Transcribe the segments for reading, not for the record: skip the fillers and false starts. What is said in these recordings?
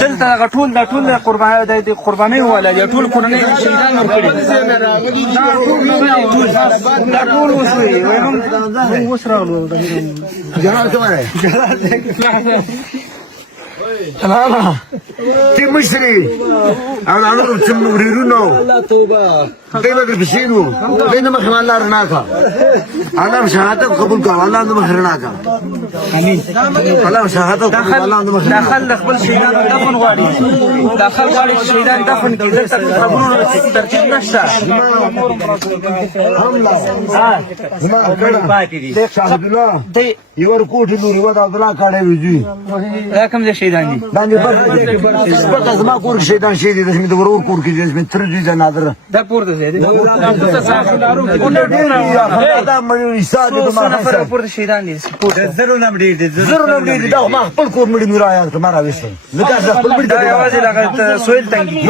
دلته ټول د قرباني ولا د ټول کورنۍ شهیدان ورکړي دا ټول وسوي وینم وسراولو جهاد وای لا تي مشري انا تمريرونو لا توبه ديما بيشينو بينما خلال الله رناكا انا شهادة قبول قال الله عندما خرناكا امين الله شهادة قبول الله عندما دخل خپل شهیدان دفن غواړي داخل غواړي شهیدان دفن کړي دلته قبرونو ترتیب نشته شاهد الله يور کوټ نور و دا الله کاړه ویږي دا کوم ځای شهیدان دي باندې پټه زما کور شهیدان شهید دي چې د ورور کور کې چې تر دې جنادر دا پورته ځای دی دا پورته ساحلارو کې دا مړی ساده د ما نفر پورته شهیدان دي زرو نم ډیر دي دا ما خپل کور مړی میرايان ته مارا وېسته لکه خپل مړی دا یوازې لکه سویل تنګي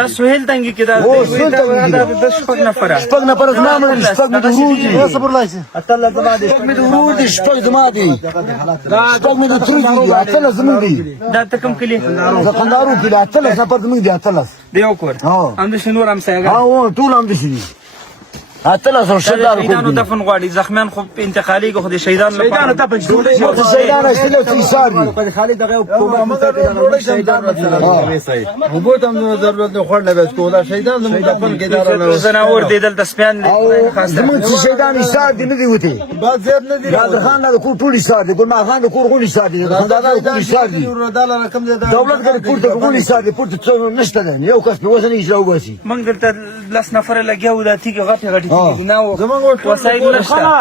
دا سویل تنګي کې دا شپږ نفر زما مړی شپږ د ورودي صبر لایسه اتل زما دي شپږ د ورودي شپږ زما دي شپږ د تر دي اتل زما دي دا تکم کلی زخندارو کې اتل سفر زما دي اتل دی یو کور هم د شنور هم سایګا ټول هم دي اتل سره شهیدانو دفن غواړي زخمیان خو انتقالي خو د شهیدانو شهیدانو دفن شهیدان اصلي تیسار دي په خالد دغه شهیدان وګورم نو ضرورت نه خور نه بس کولا شهیدان زموږ دفن کې دارانه زناور دي دلته سپیان زموږ شهیدان ایثار دي نه دی وته بعد زیر نه دي غادر خان له کور ټول ایثار دي ګل ما خان له کور غونډي ایثار دي خدای کور ایثار دي دولت کې کور ته غونډي ایثار دي پورته څو نشته ده یو کس په وزن یې راوباسي موږ دلته لاس نفر لګیاو د تیګه غټه غټه وسایل نشته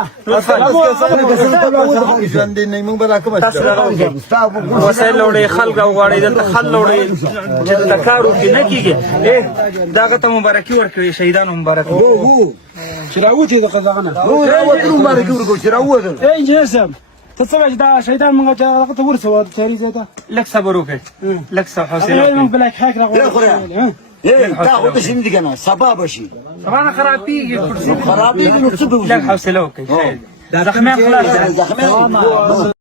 وسایل لوړې خلک غواړي دلته خل لوړې چې د کارو کې نه کیږي داغه ته مبارکي ورکوي شهیدانو مبارکي چې راوځي د قزاقونه مبارکي ورکوي چې راوځي انجینر صاحب ته څه وایي دا شهیدان موږ ته ورسوه تیاری زیاته لږ صبر وکړئ لږ حوصله موږ بلاک حق راغلی تاخذ شنو كنا صبابه شيء طبعا خرابيجي خرابيجي لك حوصله وكيف زخمين خلاص